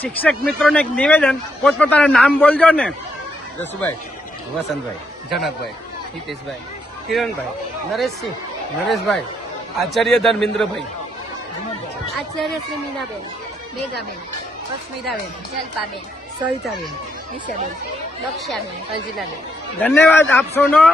શિક્ષક મિત્રોને એક નિવેદન, પોતપોતાનું નામ બોલજો ને. જસુભાઈ, વસંતભાઈ, જનકભાઈ, હિતેશભાઈ, કિરણભાઈ, નરેશસિંહ, નરેશભાઈ, આચાર્ય ધર્મેન્દ્રભાઈ, આચાર્ય શ્રી મીનાબેન, મેઘાબેન, પસ્મિતાબેન, જલ્પાબેન, સવિતાબેન, દિશાબેન, દક્ષાબેન, અજીલાબેન. ધન્યવાદ આપ સૌનો.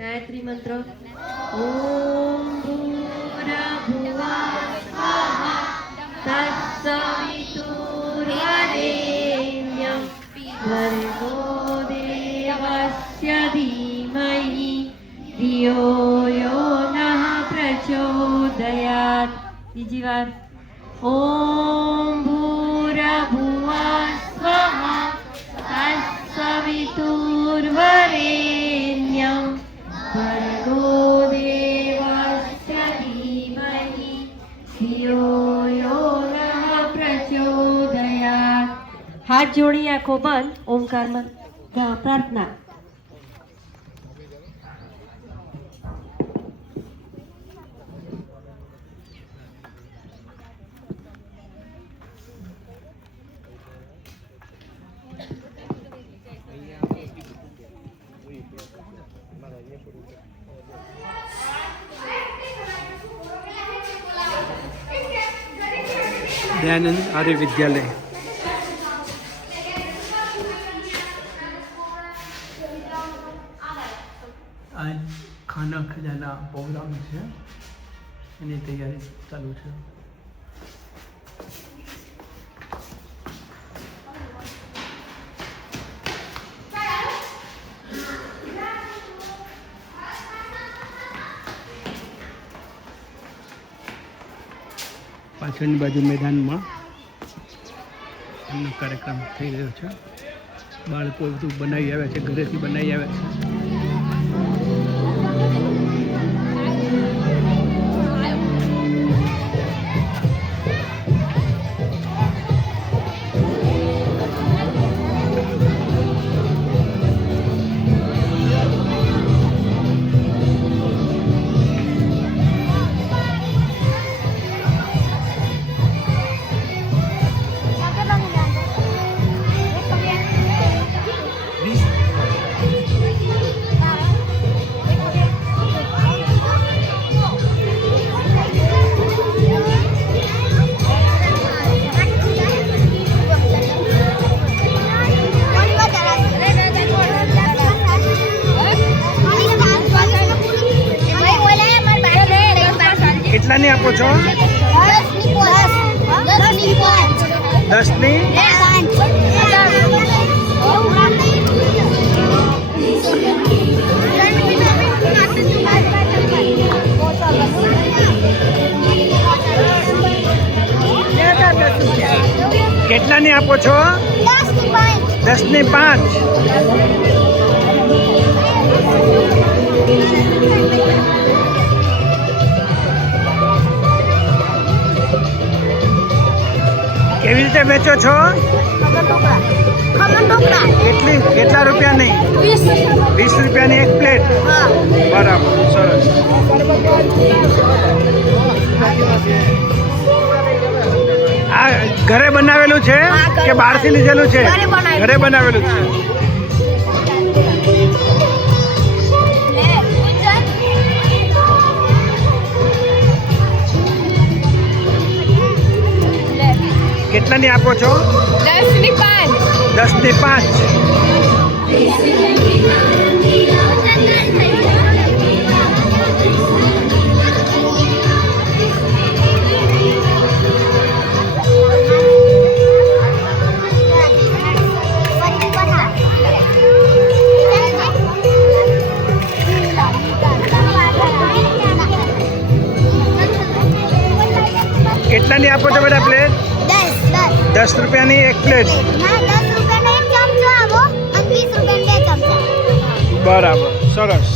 ગાયત્રી મંત્ર. ઓમ ભૂર્ભુવઃ સ્વઃ તત્સવિતુર્વરેણ્યં ભર્ગો દેવસ્ય ધીમહિ ધિયો યો નઃ પ્રચોદયાત. બીજી વાર. ઓમ ભૂર્ભુવઃ સ્વઃ તત્સવિતુર્વરેણ્યં ભર્ગો દેવસ્ય ધીમહિ ધિયો યો નઃ પ્રચોદયાત. હાથ જોડી આંખો બંધ. ઓમકારમાં પ્રાર્થના. દયાનંદ આર્ય વિદ્યાલય. આજ ખાના ખજાના પ્રોગ્રામ છે, એની તૈયારી ચાલુ છે. પાછળની બાજુ મેદાનમાં એમનો કાર્યક્રમ થઈ રહ્યો છે. બાળકો બધું બનાવી આવ્યા છે, ઘરેથી બનાવી આવ્યા છે. કેટલાની આપો છો? 10ની. કેટલાની આપો છો? 10ની 5. કેવી રીતે વેચો છો? કેટલા રૂપિયાની? 20 રૂપિયાની એક પ્લેટ. બરાબર, સરસ. આ ઘરે બનાવેલું છે કે બહારથી લીધેલું છે? ઘરે બનાવેલું છે. કેટલાની આપો છો? 10ની 5. 10ની 5. કેટલાની આપો છો બેટા પ્લેટ? 10 રૂપિયાની એક પ્લેટ. બરાબર, સરસ.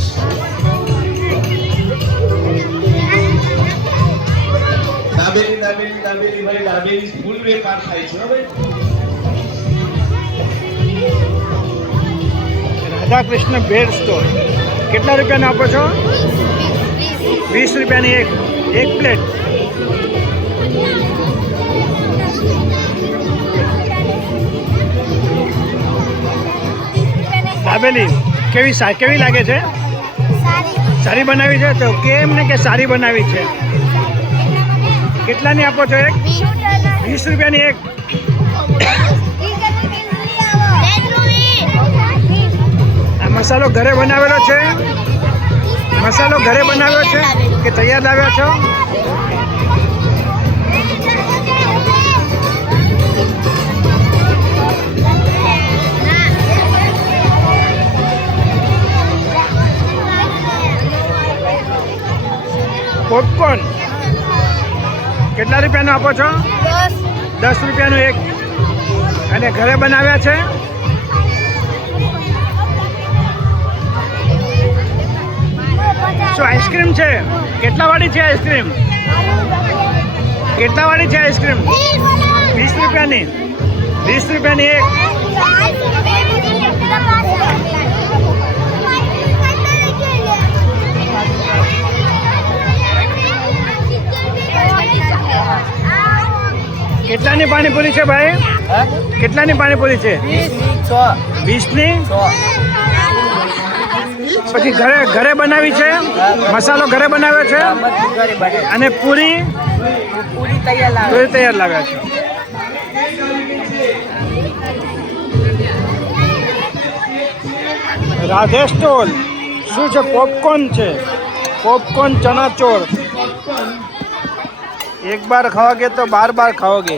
દાબેલી ફૂલ વેપાર થાય છે હવે. રાધા કૃષ્ણ ભેળ સ્ટોર. કેટલા રૂપિયાનો આપો છો? 20 રૂપિયાની એક પ્લેટ. દાબેલી કેવી લાગે છે? સારી બનાવી છે. તો કેમ ને કે સારી બનાવી છે. કેટલાની આપો છો એક? 20 રૂપિયાની એક. આ મસાલો ઘરે બનાવેલો છે? મસાલો ઘરે બનાવ્યો છે કે તૈયાર લાવ્યા છો? પોપકોર્ન કેટલા રૂપિયાનો આપો છો? 10 રૂપિયાનું એક. અને ઘરે બનાવ્યા છે? શું આઈસ્ક્રીમ છે? કેટલા વાળી છે આઈસ્ક્રીમ? કેટલા વાળી છે આઈસ્ક્રીમ? 20 રૂપિયાની. 20 રૂપિયાની એક. કેટલાની પાણીપુરી છે ભાઈ? કેટલાની પાણીપુરી છે? 20ની. પછી ઘરે બનાવી છે? મસાલો ઘરે બનાવ્યો છે? અને પૂરી તૈયાર લાવ્યા છે. રાધે સ્ટોલ. શું છે? પોપકોર્ન છે. પોપકોર્ન ચના ચોર. एक बार खाओगे तो बार बार खाओगे.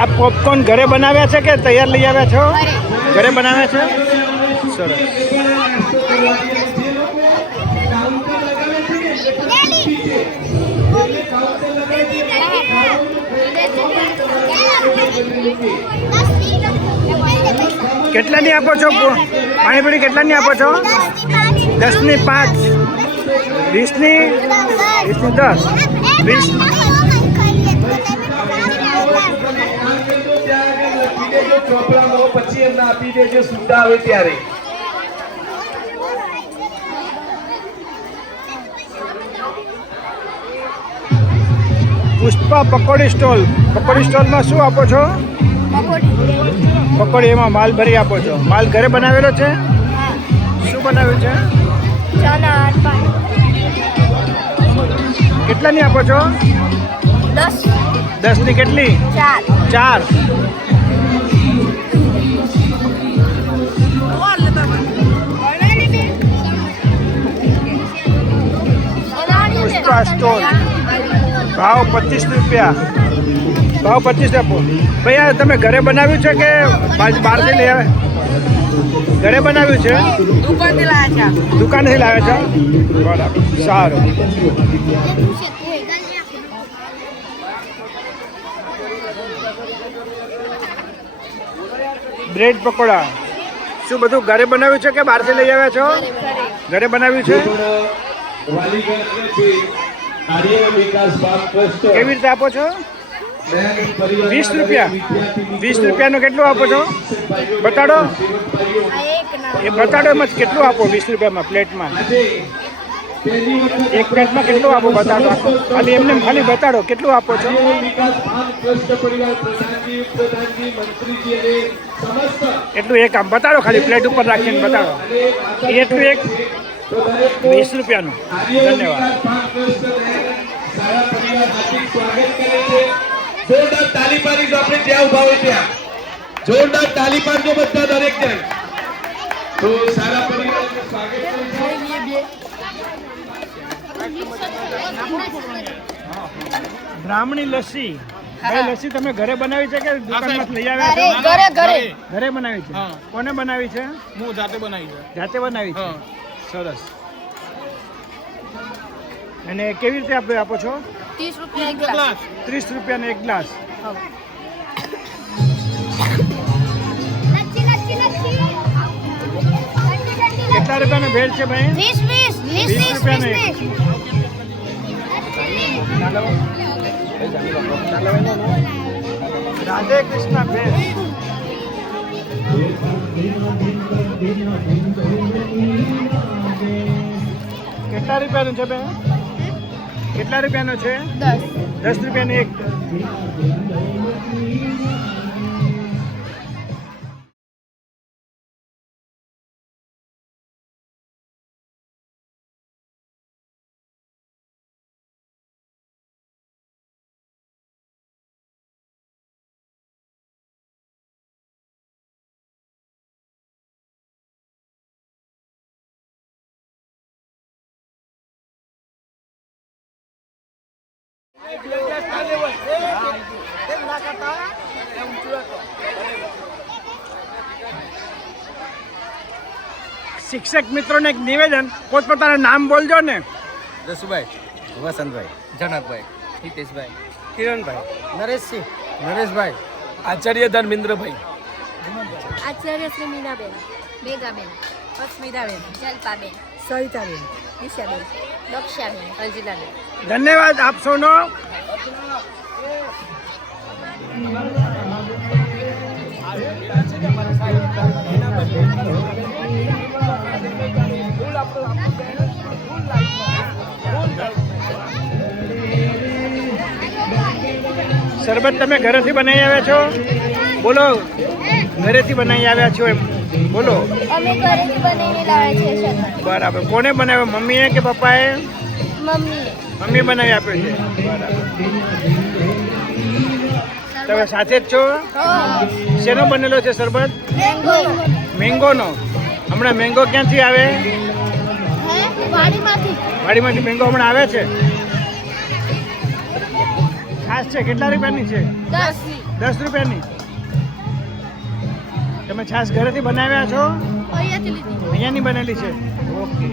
आप पॉपकॉर्न घरे बनाव्या છે કે તૈયાર લઈ આવ્યા છો? ઘરે બનાવ્યા છે. સરસ. કેટલાની આપો છો પાણીપુરી? કેટલાની આપો છો? 10ની 5. 20ની 10. 20. પછી એમને આપી દેજો સુધા આવે ત્યારે. પુષ્પા પકોડી સ્ટોલ. પકોડી સ્ટોલમાં શું આપો છો? પકોડી. એમાં માલ ભરી આપો છો? માલ ઘરે બનાવેલો છે? શું બનાવ્યું છે? કેટલાની આપો છો? 10ની કેટલી? 4. પુષ્પા સ્ટોલ. ભાવ 25 રૂપિયા. ભાવ 25 આપો. ભાઈ આ તમે ઘરે બનાવ્યું છે કે બહારથી લઈ આવે? ઘરે બનાવ્યું છે? દુકાનથી લાવ્યા છે. બરાબર, સારું. બ્રેડ પકોડા. શું બધું ઘરે બનાવ્યું છે કે બહારથી લઈ આવ્યા છો? ઘરે બનાવ્યું છે. કેવી રીતે આપો છો? 20 રૂપિયા. 20 રૂપિયાનું કેટલું આપો છો? બતાડો. એ બતાડો એમાં કેટલું આપો? 20 રૂપિયામાં પ્લેટમાં. એક પ્લેટમાં કેટલું આપો? બતાડો. ખાલી એમને ખાલી બતાડો કેટલું આપો છો? એટલું એક આમ બતાડો. ખાલી પ્લેટ ઉપર રાખીને બતાડો. એટલું એક 20 રૂપિયાનું. ધન્યવાદ. જોરદાર તાલી પાડી આપણે જ્યાં ઉભા હોય ત્યાં. જોરદાર તાલી પાડજો બધા દરેક જણ. તો સારા પરિવારનું સ્વાગત કરું છું. બ્રાહ્મણી લસ્સી. ભાઈ લસ્સી તમે ઘરે બનાવી છે કે દુકાનમાંથી લઈ આવ્યા છો? ઘરે બનાવી છે. કોને બનાવી છે? હું જાતે બનાવી છે. જાતે બનાવી છે. સરસ. અને કેવી રીતે આપો છો? 30 રૂપિયા એક ગ્લાસ. 30 રૂપિયાનો એક ગ્લાસ. કેટલા રૂપિયાનો ભેળ છે ભાઈ? 20 રૂપિયાનો એક. રાધે કૃષ્ણ ભેળ. કેટલા રૂપિયાનું છે બેન? કેટલા રૂપિયાનો છે? 10 રૂપિયાનો એક. શિક્ષક મિત્રોને એક નિવેદન, પોતપોતાના નામ બોલજો ને. જસુભાઈ, વસંતભાઈ, જનકભાઈ, હિતેશભાઈ, કિરણભાઈ, નરેશસિંહ, નરેશભાઈ, આચાર્ય ધર્મેન્દ્રભાઈ, આચાર્ય શ્રી મીનાબેન, મેઘાબેન, અસ્મિતાબેન, જલ્પાબેન, સવિતાબેન, દિશાબેન, દક્ષાબેન, અંજલાબેન. ધન્યવાદ આપ સૌનો. શરબત તમે ઘરેથી બનાવી આવ્યા છો? બોલો, ઘરેથી બનાવી આવ્યા છો એમ બોલો. અમે ઘરેથી બનાવીને લાવ્યા છીએ શરબત. બરાબર. કોને બનાવ્યો, મમ્મીએ કે પપ્પાએ? મમ્મીએ. મમ્મી બનાવી આપ્યો છે. બરાબર. તમે સાથે જ છો? શેનો બનેલો છે શરબત? મેંગોનો. હમણાં મેંગો ક્યાંથી આવે? વાડીમાંથી મેંગો હમણાં આવે છે. છાશ છે, કેટલા રૂપિયાની છે? 10 રૂપિયાની. તમે છાશ ઘરેથી બનાવ્યા છો? અહીંયાની બનેલી છે. ઓકે.